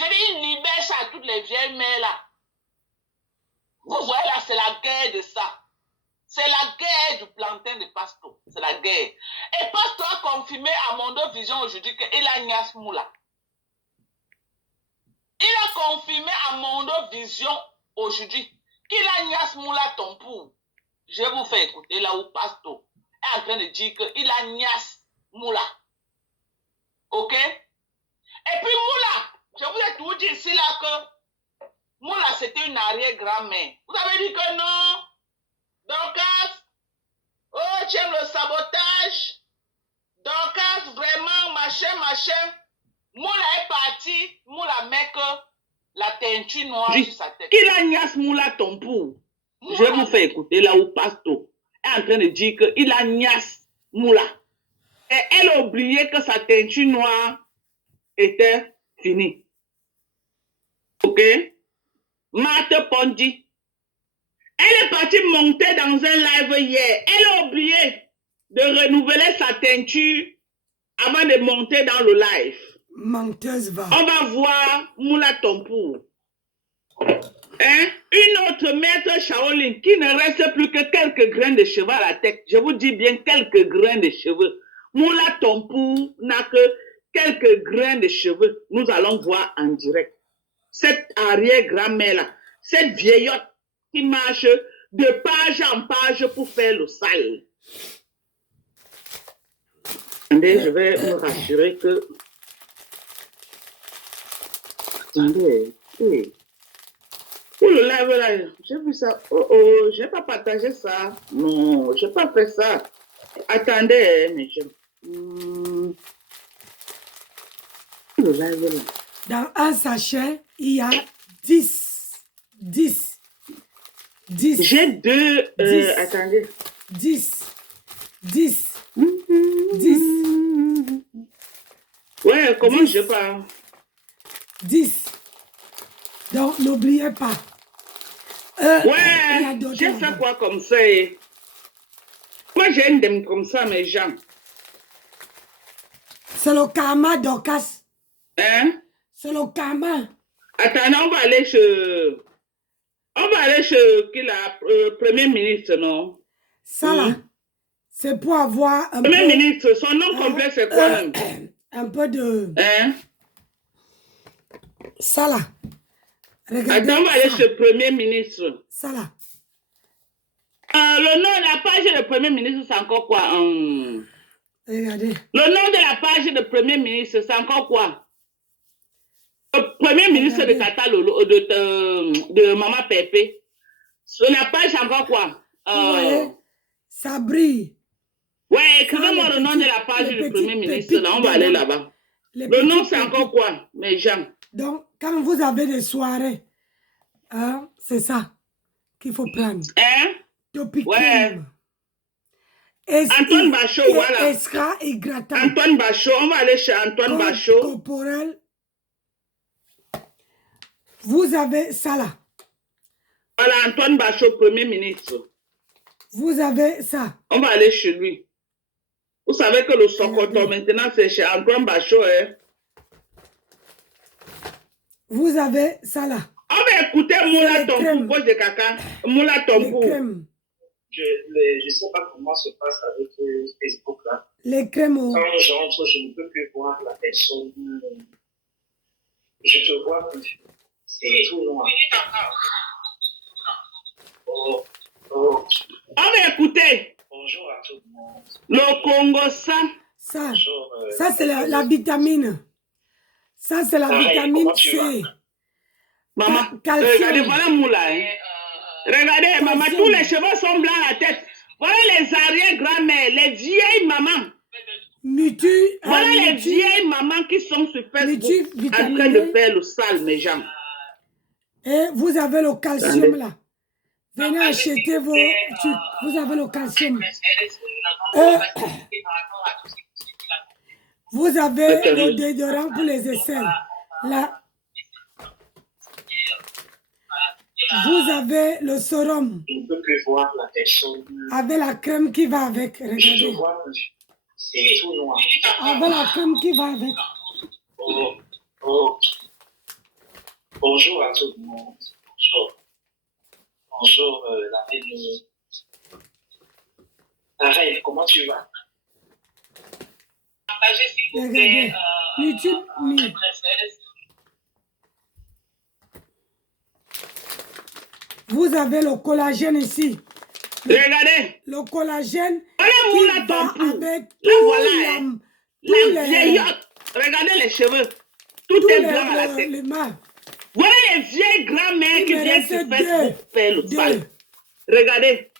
Je dis, il libère ça à toutes les vieilles mères là. Vous voyez là, c'est la guerre de ça. C'est la guerre du plantain de Pasto. C'est la guerre. Et Pasto a confirmé à Mondo Vision aujourd'hui qu'il a Nias Moula. Il a confirmé à Mondo Vision aujourd'hui qu'il a Nias Moula Tompou. Je vais vous faire écouter là où Pasto est en train de dire qu'il a Nias Moula. Ok? Et puis Moula, je vous ai tout dit ici là que Moula c'était une arrière-grand-mère. Vous avez dit que non. Dorcas, oh tu aimes le sabotage. Dorcas, vraiment, machin. Moula est parti, Moula met que la teinture noire sur sa tête. Qu'il a Nias Moula Tompou. Je vais vous faire écouter là où Pasto est en train de dire qu'il a Nias Moula. Et elle a oublié que sa teinture noire était finie. Ok? Marthe Pondi. Elle est partie monter dans un live hier. Elle a oublié de renouveler sa teinture avant de monter dans le live. Menteuse va. On va voir Moula Tompou. Hein? Une autre maître Shaolin qui ne reste plus que quelques grains de cheveux à la tête. Je vous dis bien quelques grains de cheveux. Moula Tompou n'a que quelques grains de cheveux. Nous allons voir en direct. Cette arrière-grand-mère-là, cette vieillotte qui marche de page en page pour faire le sale. Attendez, je vais me rassurer que... Attendez, oui. Pour le live là, j'ai vu ça. Oh, j'ai pas partagé ça. Non, j'ai pas fait ça. Attendez, mes jeunes. Le live là. Dans un sachet, il y a 10. J'ai deux. 10. Attendez. 10. Ouais, comment 10. je parle? 10. Donc, n'oubliez pas. Ouais, j'ai fait quoi comme ça? Moi, j'ai une dame comme ça, mes gens. C'est le karma d'Orcas. Hein? C'est le karma. Attendez, on va aller chez... qui la Premier ministre, non? Ça là, c'est pour avoir un Premier peu... ministre, son nom complet, c'est quoi même? Un peu de... Hein? Ça là. Regardez. Attends, on va aller chez le Premier ministre. Ça là. Le nom de la page de Premier ministre, c'est encore quoi? Regardez. Le nom de la page de Premier ministre, c'est encore quoi? Le Premier ministre de Katalolo, de Maman Pépé. Sur la page, c'est encore quoi? Ouais, ça brille. Ouais, écrivez-moi le nom de la page du Premier ministre. Là, on va aller là-bas. Le nom, c'est encore quoi, mes gens? Donc, quand vous avez des soirées, hein, c'est ça qu'il faut prendre. Hein? Topic ouais. Antoine Bachot, voilà. Extra et gratin. Antoine Bachot, on va aller chez Antoine Bachot. Corporel. Vous avez ça là. Voilà, Antoine Bachot, Premier ministre. Vous avez ça. On va aller chez lui. Vous savez que le Sokoto, maintenant, c'est chez Antoine Bachot, hein? Vous avez ça là. On va écouter Moula Tompou, poche de caca. Moula Tompou. Je ne sais pas comment se passe avec Facebook là. Les crèmes. Quand j'entre, je ne peux plus voir la personne. Je te vois plus. C'est tout loin. Oh. On va écouter. Bonjour à tout le monde. Le Congo, ça. Ça, ça c'est la vitamine. Ça, c'est la vitamine C. Maman, regardez, voilà Moula. Hein. Regardez, maman, tous les cheveux sont blancs à la tête. Voilà les arrière-grand-mères, les vieilles mamans. Voilà les vieilles mamans qui sont sur Facebook en train de faire le sale, mes gens. Et vous avez le calcium là. Venez acheter vos trucs. Vous avez le calcium. Vous avez le déodorant pour les aisselles. Là. Vous avez le sérum. Je ne peux plus voir la personne. Avec la crème qui va avec. Regardez. Je te vois plus. C'est tout noir. Avec la crème qui va avec. Oh. Bonjour à tout le monde. Bonjour. Bonjour, la famille. Arrête, comment tu vas? Partagez s'il vous plaît. YouTube, vous avez le collagène ici. Regardez. Le collagène Voilà qui va avec là, voilà. La vieillotte. Regardez les cheveux. Tout est blanc à la tête. Voilà les vieilles grand-mères qui viennent sur Facebook faire le sale. Regardez.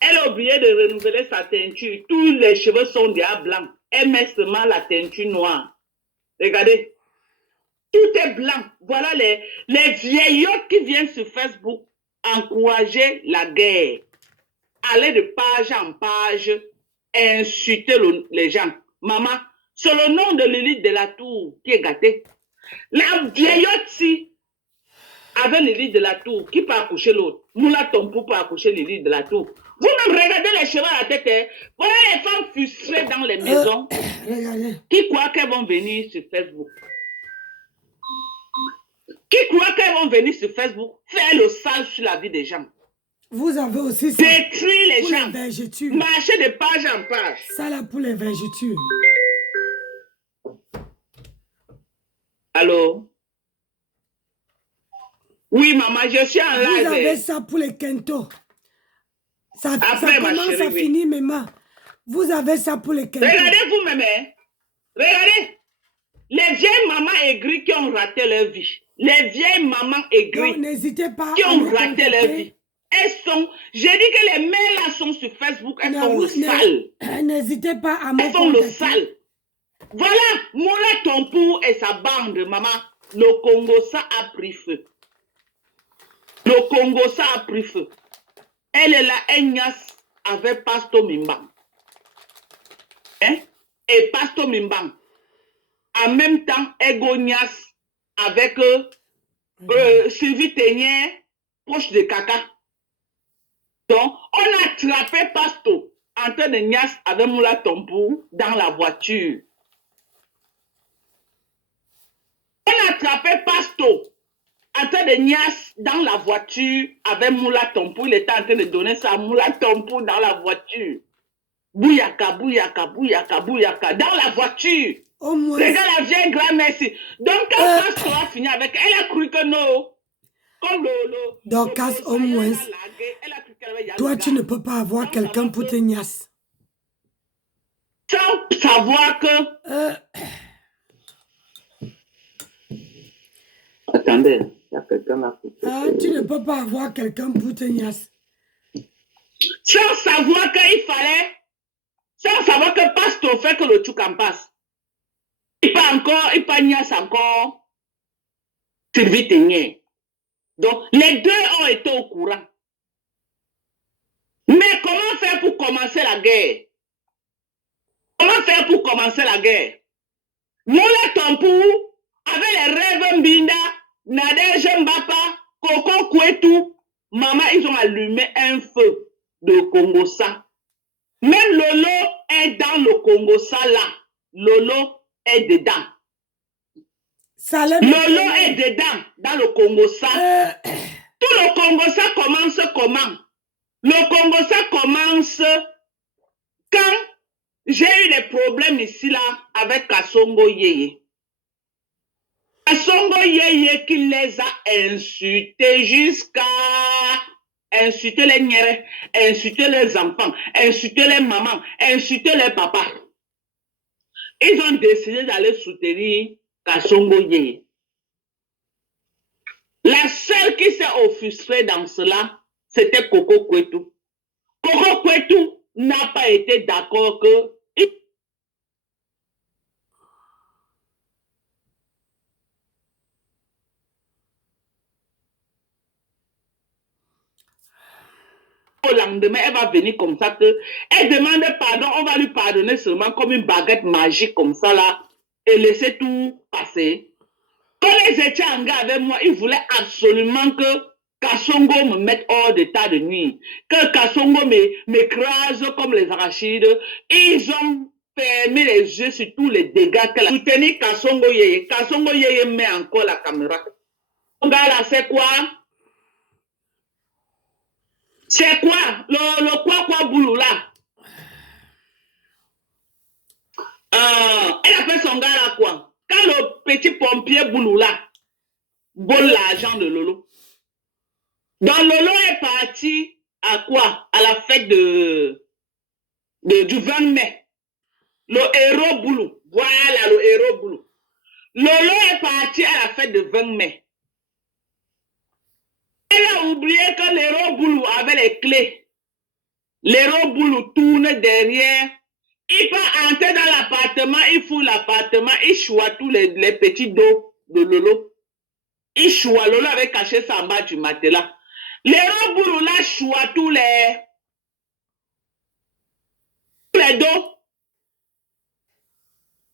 Elle a oublié de renouveler sa teinture. Tous les cheveux sont déjà blancs. Elle met seulement la teinture noire. Regardez. Tout est blanc. Voilà les vieillottes qui viennent sur Facebook encourager la guerre. Aller de page en page, insulter les gens. Maman, c'est le nom de Lilith de la Tour qui est gâté. La vieillotte, si, avec Lilith de la Tour, qui peut accoucher l'autre. Moula Tompou peut accoucher Lilith de la Tour. Vous-même regardez les cheveux à la tête. Hein. Voilà les femmes frustrées dans les maisons qui croient qu'elles vont venir sur Facebook. Qui croient qu'elles vont venir sur Facebook faire le sale sur la vie des gens. Vous avez aussi ça. Détruire les gens. Marcher de page en page. Ça là pour les végétures. Allô? Oui, maman, je suis en live. Vous avez ça pour les kentos. Ça commence à finir, maman. Vous avez ça pour les kentos. Regardez vous-même. Hein? Regardez. Les vieilles mamans aigries qui ont raté leur vie. Les vieilles mamans aigries n'hésitez pas qui ont raté leur vie. Elles sont, j'ai dit que les mères là sont sur Facebook, elles font le sale. N'hésitez pas à me Elles font le sale. Voilà, Moula Tompou et sa bande, maman. Le Congo, ça a pris feu. Le Congo, ça a pris feu. Elle est là, Ignace avec Pastor Mimbang. Hein? Et Pastor Mimbang. En même temps, Egonias avec Sylvie Ténière, proche de Kaka. Donc, on a attrapé Pasto en train de niasse avec Moula Tompou dans la voiture. On a attrapé Pasto en train de niasse dans la voiture avec Moula Tompou. Il était en train de donner ça à Moula Tompou dans la voiture. Bouyaka, bouyaka, bouyaka, bouyaka, dans la voiture. Regarde la vieille grand-mère ici. Donc, quand Pasto a fini avec elle, a cru que non. Donc, au moins, toi, tu ne peux pas avoir quelqu'un pour te niasse. Sans savoir que... Attendez, il y a quelqu'un là. Tu ne peux pas avoir quelqu'un pour te niasse. Sans savoir qu'il fallait... Sans savoir que Pasto fait que le truc en passe. Il peut niasse encore. Sylvie Ténière. Donc, les deux ont été au courant. Mais comment faire pour commencer la guerre? Comment faire pour commencer la guerre? Moula Tompou, avec les rêves Mbinda, Nadège Mbapa, Coco Kouetou, maman, ils ont allumé un feu de Congo-Ça. Même Lolo est dans le Congo-Ça là. Lolo est dedans. Lolo est dedans, dans le Congo-Ça. Tout le Congo-Ça commence comment? Le Congo-Ça commence quand j'ai eu des problèmes ici, là, avec Kasongo Yeye. Kasongo Yeye qui les a insultés jusqu'à insulter les nières, insulter les enfants, insulter les mamans, insulter les papas. Ils ont décidé d'aller soutenir Kasongo Yeye. La seule qui s'est offusquée dans cela, c'était Coco Kouetou. Coco Kouetou n'a pas été d'accord que au lendemain, elle va venir comme ça que elle demande pardon, on va lui pardonner seulement comme une baguette magique comme ça là et laisser tout passer. Quand ils étaient en gars avec moi, ils voulaient absolument que Kasongo me mette hors d'état de nuit, que Kasongo m'écrase comme les arachides. Ils ont fermé les yeux sur tous les dégâts qu'elle a. Soutenir Kasongo Yeye. Kasongo Yeye met encore la caméra. Là, c'est quoi? C'est quoi? Le quoi boulot là? Elle appelle son gars là quoi? Quand le petit pompier boulot là vole l'argent de Lolo. Donc Lolo est parti à quoi? À la fête du 20 mai. Le héros boulot. Voilà le héros boulot. Lolo est parti à la fête du 20 mai. Elle a oublié que l'héros boulot avait les clés. L'héros boulot tourne derrière. Il peut entrer dans l'appartement, il fout l'appartement, il choisit tous les petits dos de Lolo. Il choisit, Lolo avait caché ça en bas du matelas. L'héros boulot là choisit tous les dos.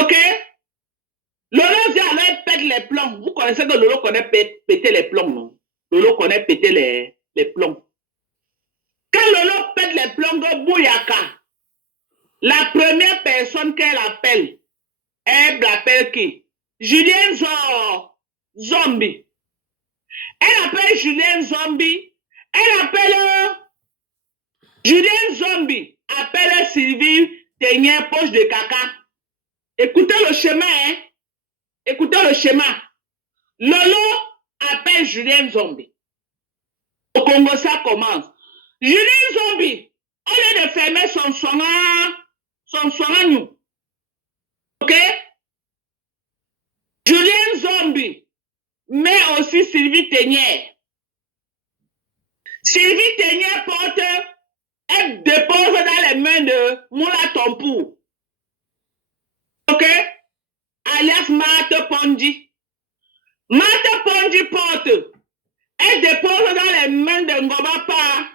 Ok? Lolo vient alors, il pète les plombs. Vous connaissez que Lolo connaît péter les plombs, non? Lolo connaît péter les plombs. Quand Lolo pète les plombs de Bouyaka, la première personne qu'elle appelle, elle l'appelle qui? Julien Zombie. Elle appelle Julien Zombie. Elle appelle Julien Zombie. Appelle Sylvie Ténier, poche de caca. Écoutez le schéma, hein? Écoutez le schéma. Lolo appelle Julien Zombie. Au Congo, ça commence. Julien Zombie, au lieu de fermer son soin, ok? Julien Zombie, mais aussi Sylvie Ténier. Sylvie Ténier porte, elle dépose dans les mains de Moula Tompou. Ok? Alias Mate Pondi. Mate Pondi porte, elle dépose dans les mains de Ngobapa.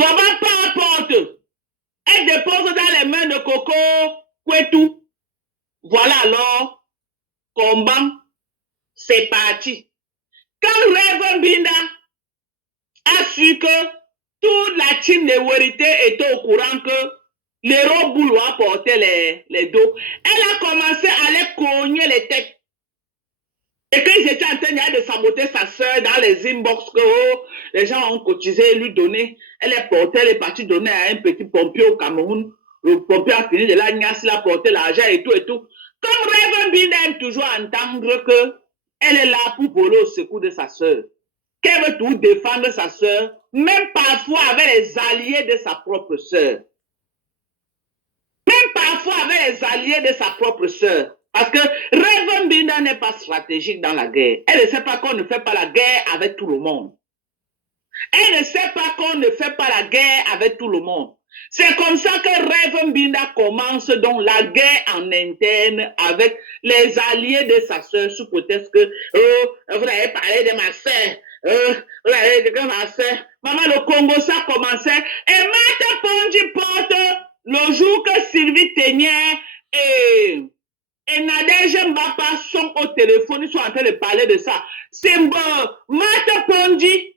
Ngobapa porte, elle dépose dans les mains de Coco Kwetu. Voilà alors, combat, c'est parti. Quand Reverend Binda a su que toute la team de vérité était au courant que l'héros Boulou a porté les dos, elle a commencé à les cogner les têtes. Et qu'ils étaient en train de saboter sa soeur dans les inbox que les gens ont cotisé, lui donner. Elle est portée, elle est partie donner à un petit pompier au Cameroun. Le pompier a fini de la gnasse, il a porté l'argent et tout et tout. Comme Reverend Binda aime toujours entendre qu'elle est là pour voler au secours de sa soeur. Qu'elle veut tout défendre sa soeur, même parfois avec les alliés de sa propre soeur. Même parfois avec les alliés de sa propre soeur. Parce que Reverend Binda n'est pas stratégique dans la guerre. Elle ne sait pas qu'on ne fait pas la guerre avec tout le monde. Elle ne sait pas qu'on ne fait pas la guerre avec tout le monde. C'est comme ça que Reverend Binda commence donc la guerre en interne avec les alliés de sa soeur sous prétexte que vous avez parlé de ma soeur, vous avez dit que ma soeur, maman, le Congo, ça commençait. Et Mate Pondi porte le jour que Sylvie Ténier et Nadège Mbapa sont au téléphone, ils sont en train de parler de ça. C'est Mate Pondi